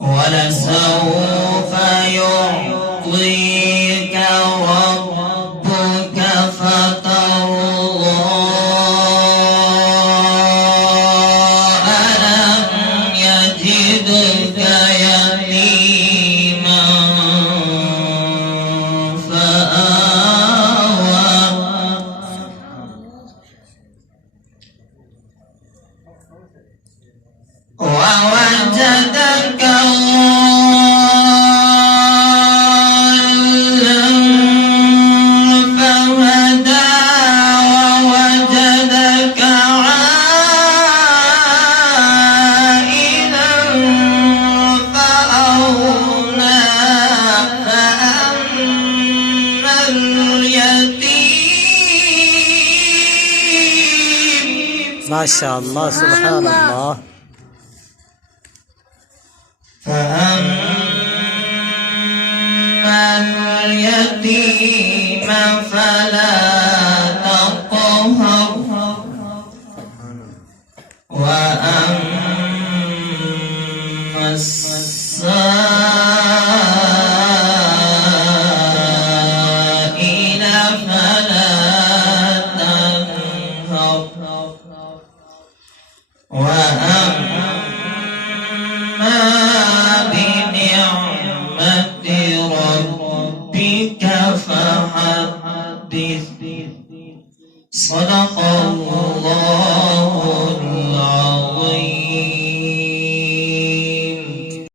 ولسوف يعطيك ربك فترضى ألم يجدك يتيما فآوى ووجدك ضالا فهدى ووجدك عائلا فأغنى فأما اليتيم ما شاء الله سبحان الله. فأما اليتيم فلا تقهر وأما السائل فلا تنهر وأما بنعمة ربك فحدث. صدق